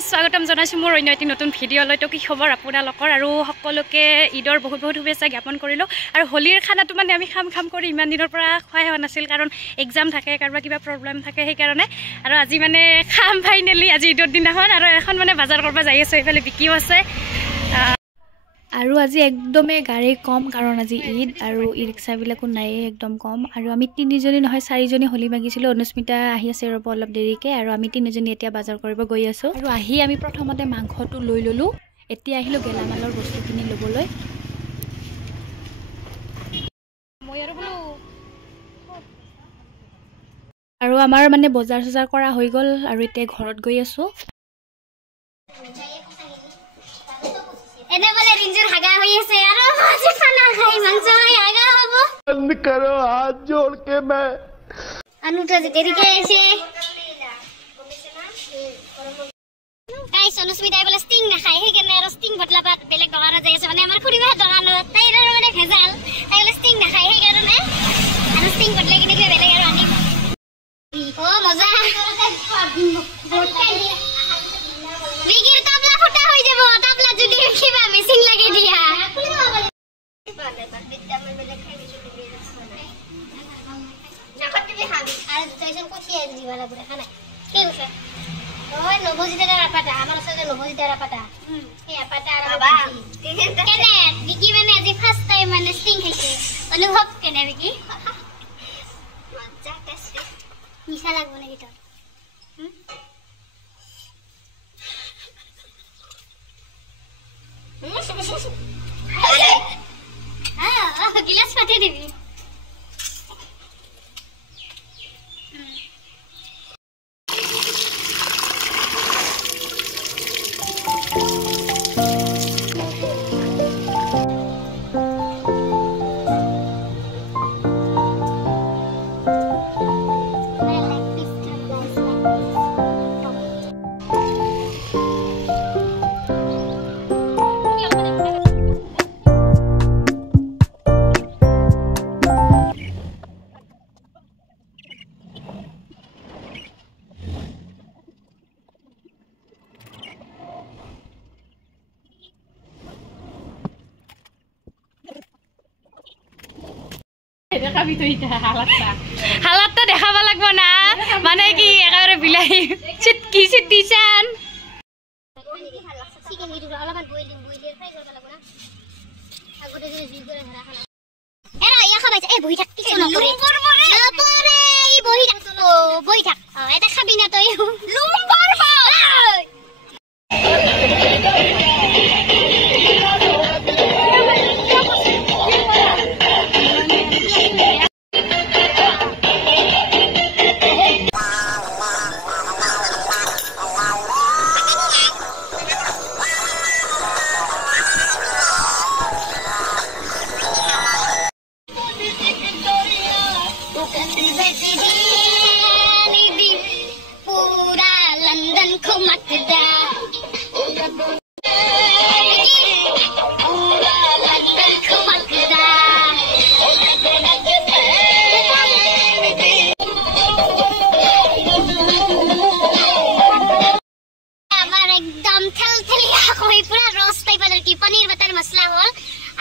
Guys স্বাগতম জনাইছোঁ মোৰ অন্য এটি নতুন ভিডিঅ'লৈ। তো কি খবৰ আপোনালোকৰ আৰু সকলোকে ঈদৰ বহুত শুভেচ্ছা জ্ঞাপন কৰিলোঁ। আৰু হোলীৰ খানাটো মানে আমি খাম কৰি ইমান দিনৰ পৰা খোৱাই হোৱা নাছিল, কাৰণ এক্সাম থাকে, কাৰোবাৰ কিবা প্ৰব্লেম থাকে, সেইকাৰণে। আৰু আজি মানে খাম ফাইনেলি, আজি ঈদৰ দিনাখন। আৰু এখন মানে বজাৰ কৰিব যাই আছোঁ, এইফালে বিকিও আছে। আৰু আজি একদমেই গাড়ী কম, কাৰণ আজি ঈদ আৰু ই ৰিক্সাবিলাকো নাই, একদম কম। আৰু আমি 3জনী নহয় 4জনী হোলী মাগিছিলোঁ। অনুস্মিতা আহি আছে ৰ'ব অলপ দেৰিকৈ, আৰু আমি 3জনী এতিয়া বজাৰ কৰিব গৈ আছোঁ। আৰু আহি আমি প্ৰথমতে মাংসটো লৈ ল'লোঁ, এতিয়া আহিলোঁ গেলামালৰ বস্তুখিনি ল'বলৈ। আৰু আমাৰ মানে বজাৰ চজাৰ কৰা হৈ গ'ল, আৰু এতিয়া ঘৰত গৈ আছোঁ। এনে বলে ৰিঞ্জুৰ হাগা হৈ আছে আৰু আজি খানা খাই মাংস খাই হাগা হ'ব। বন্ধ কৰো হাত জোड़ के मैं অনুটা যে দেৰিকে আহিছে। গাইস অনুস্মিতা বলে ষ্টিং নাখায়, সেইকাৰণে আৰু ষ্টিং বটলা পাত বেলেগ দোকানত যাই আছে। মানে আমাৰ খুৰীমা দোকানত তাইৰ আৰু মানে ভেজাল, তাই বলে ষ্টিং নাখায়, সেইকাৰণে আৰু ষ্টিং বটলা কিনে কিবা বেলেগ আৰু আনি ও মজা। বিগিৰ তাবলা ফুটা হৈ যাব, তাবলা যদি কিবা মিসিং লাগে দিয়া। অনুভৱ কেনে বিকি নিচা লাগব নেকি তোৰ? গিলাস পাতি দিবি। হালাতটা দেখাব লাগব না, মানে কি একেবাৰে বিলাহী চিটকি চিটিছান। খাবি না তই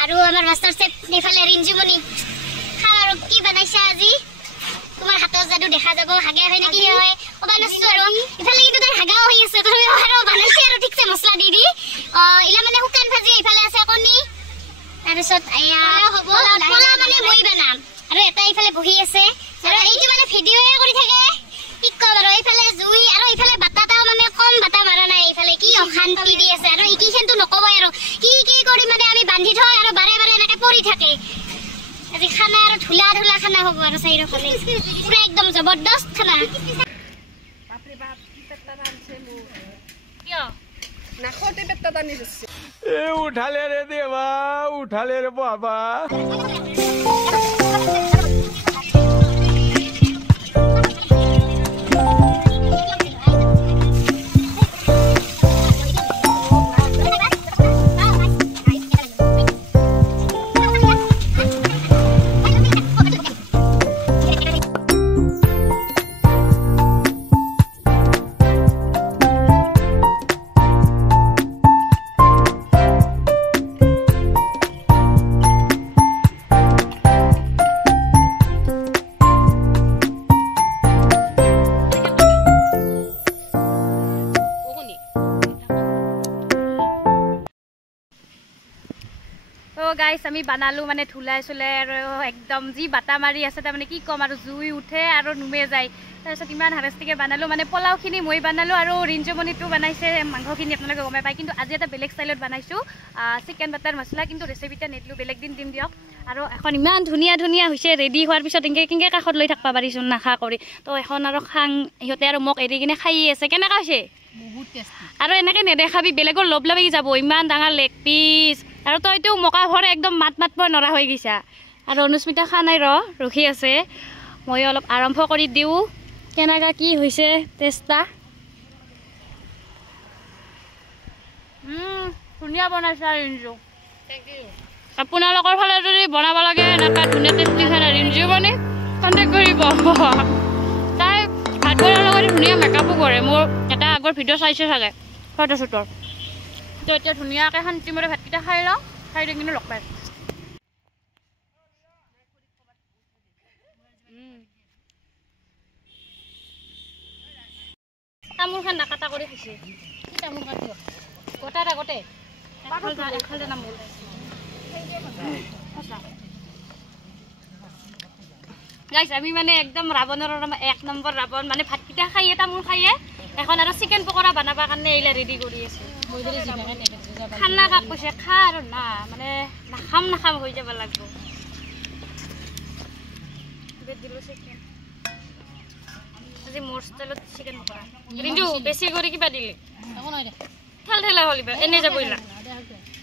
আৰু আমাৰ মাষ্টাৰ চেফ নিফালে ৰিঞ্জুমণি খাও। আৰু কি বনাইছা আজি? তোমাৰ হাতৰ যাদু দেখা যাব। হাগা হয় নেকি হয় ক'বা নাছো। আৰু ইফালে কিন্তু তাই হাগাও হৈ আছে, তথাপি আৰু বনাইছে আৰু ঠিকছে মছলা দি দি। ইলা মানে শুকান ভাজি, ইফালে আছে কণী, তাৰপিছত পলা মানে মই বনাম। আৰু এটা ইফালে বহি আছে, আৰু এইটো মানে ভিডিঅ'য়ে কৰি থাকে, কি কম আৰু। ইফালে জুই, আৰু ইফালে বাটাটাও মানে কম বাটা মাৰা নাই, ইফালে কি অশান্তি দি আছে। আৰু ইকিখনটো নকবই আৰু কি কৰি মানে আমি বান্ধি থওঁ, আৰু বাৰে বাৰে এনেকে পৰি থাকে। আজি খানা আৰু ধুলা খানা হ'ব আৰু চাৰিওফালে পুৰা একদম জবৰদস্ত খানা। उठाले रे देवा, उठाले रे बाबा। গাইছ আমি বানালো মানে ধুলাই চুলাই আৰু একদম যি বাটা মাৰি আছে তাৰমানে কি ক'ম আৰু জুই উঠে আৰু নুমে যায় তাৰপিছত ইমান হাৰাস্তিকে বানালো মানে পোলাওখিনি মই বানালো আৰু ৰিঞ্জুমণিটো বনাইছে মাংসখিনি আপোনালোকে গমে পায় কিন্তু আজি এটা বেলেগ ষ্টাইলত বনাইছোঁ চিকেন বাটাৰ মছলা কিন্তু ৰেচিপিটা নিদিলোঁ বেলেগ দিন দিম দিয়ক আৰু এখন ইমান ধুনীয়া ধুনীয়া হৈছে ৰেডি হোৱাৰ পিছত কেনেকৈ কাষত লৈ থাকিব পাৰিছোঁ নাখা কৰি তো এখন আৰু খাং সিহঁতে আৰু মোক এৰি কিনে খাই আছে কেনেকুৱা হৈছে বহুত টেষ্টি আৰু এনেকৈ নেদেখাবি বেলেগৰ লব লাগি যাব ইমান ডাঙৰ লেগ পিচ আৰু তইতো মকা ভৰে একদম মাতিব নৰা হৈ গৈছা আৰু অনুস্মিতা খা নাই ৰখি আছে মই অলপ আৰম্ভ কৰি দিওঁ কেনেকুৱা কি হৈছে টেষ্টা ধুনীয়া বনাইছে ৰিঞ্জু আপোনালোকৰ ফালে যদি বনাব লাগে এনেকুৱা ধুনীয়া টেষ্টি খানা ৰিঞ্জু মানে কণ্টেক্ট কৰিব তাই ভাত বনোৱাৰ লগত ধুনীয়া মেকআপো কৰে মোৰ এটা আগৰ ভিডিঅ' চাইছে চাগে ফটোশ্বুটৰ তো এতিয়া ধুনীয়াকৈ শান্তিমতে ভাতকেইটা খাই লওঁ খাই দি কিনে লগ পাই তামোল খান নাকাটা কৰি খাইছে কি তামোল কাটি গোটা আগতে এখালে তামোল গাইছ আমি মানে একদম ৰাৱণৰ এক নম্বৰ ৰাৱণ মানে ভাতকেইটা খাইয়ে তামোল খাইয়ে এখন আৰু চিকেন পকৰা বনাবৰ কাৰণে এইলা ৰেডি কৰি আছে খানা কাক কৈছে খা আৰু না মানে নাখাম হৈ যাব লাগিব দিলোঁ চিকেন আজি মোৰ ষ্টাইলত চিকেন পকৰা ৰিঞ্জু বেছি কৰি কিবা দিলি ঠেলা হলিবা এনেই যাব ইলা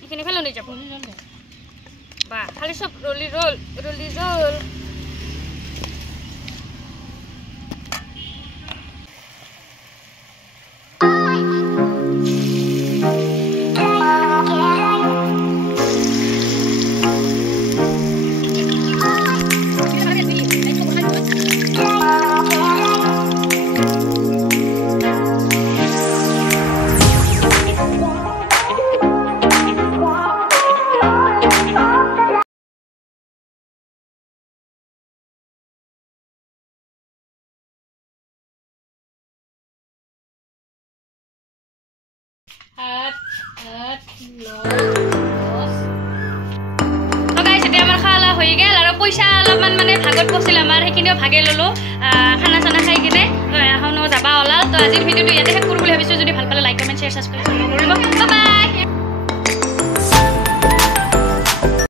এইখিনি ফেলনি যাব বা খালি চব ৰলি ৰল হৈ গেল আৰু পইচা অলপমান মানে ভাগত পৰিছিল আমাৰ সেইখিনিও ভাগে ল'লোঁ খানা চানা খাই কিনে এখনো যাবা ওলাল তো আজিৰ ভিডিঅ'টো ইয়াতে শেষ কৰোঁ বুলি ভাবিছোঁ যদি ভাল পালে লাইক কমেণ্ট শ্বেয়াৰ ছাবস্ক্ৰাইব কৰিব বাই বাই